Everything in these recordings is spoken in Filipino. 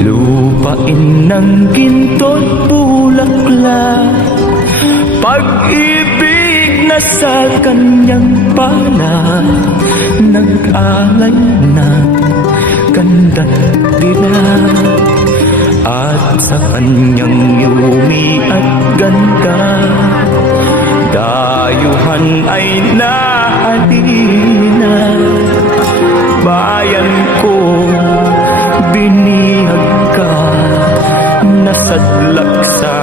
Lupain ng ginto't bulaklak, pag-ibig na sa kanyang pala, nag-alay na ganda't dilag. At sa kanyang yumi at ganda, dayuhan ay nahalina. Bayan ko, binihag ka, nasadlak sa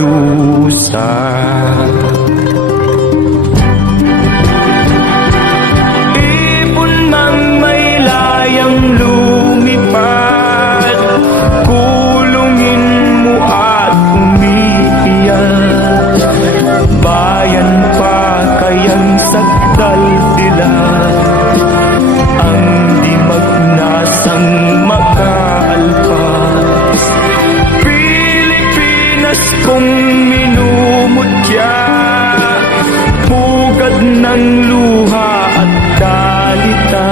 dusa. Ibon mang may layang lumipad, kulungin mo at umiiyak. Bayan pa kayang sakdal dilag, ang di magnasang makaalpas. Pilipinas kong minumutya, pugad ng luha at dalita.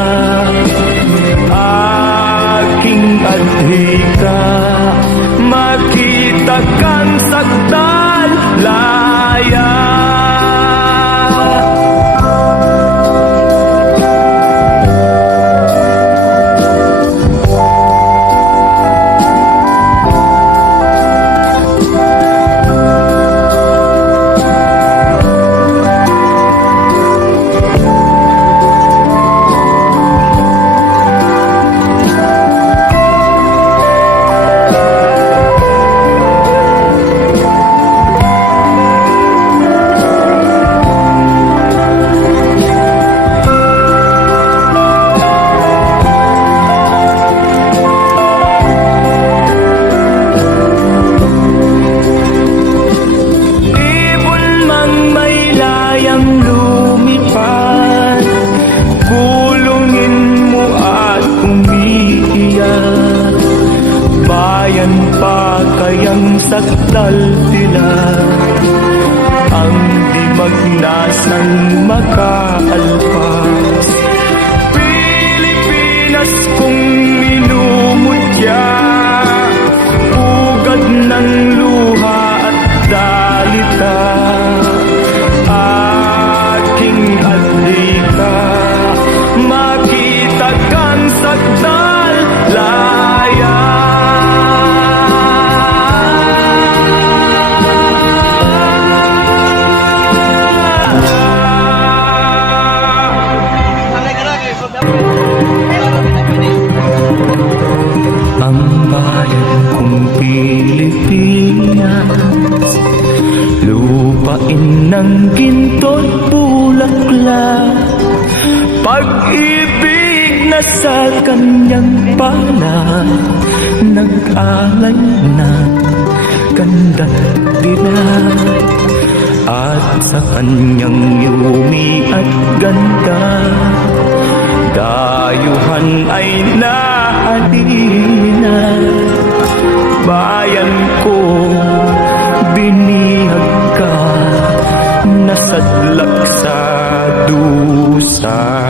Aking adhika, makita kang sakdal laya. Bayan pa kayang sakdal dilag, ang di magnasang makaalpas. Pilipinas kong minumutya, pugad ng luha at dalita. Aking adhika, makita kang sakdal laya. Ang bayan kong Pilipinas, lupain ng ginto't bulaklak, pag-ibig na sa kanyang pala, nag-alay na ganda't dilag. At sa kanyang yumi at ganda, dayuhan ay nahalina. Bayan ko, binihag ka, nasadlak sa dusa.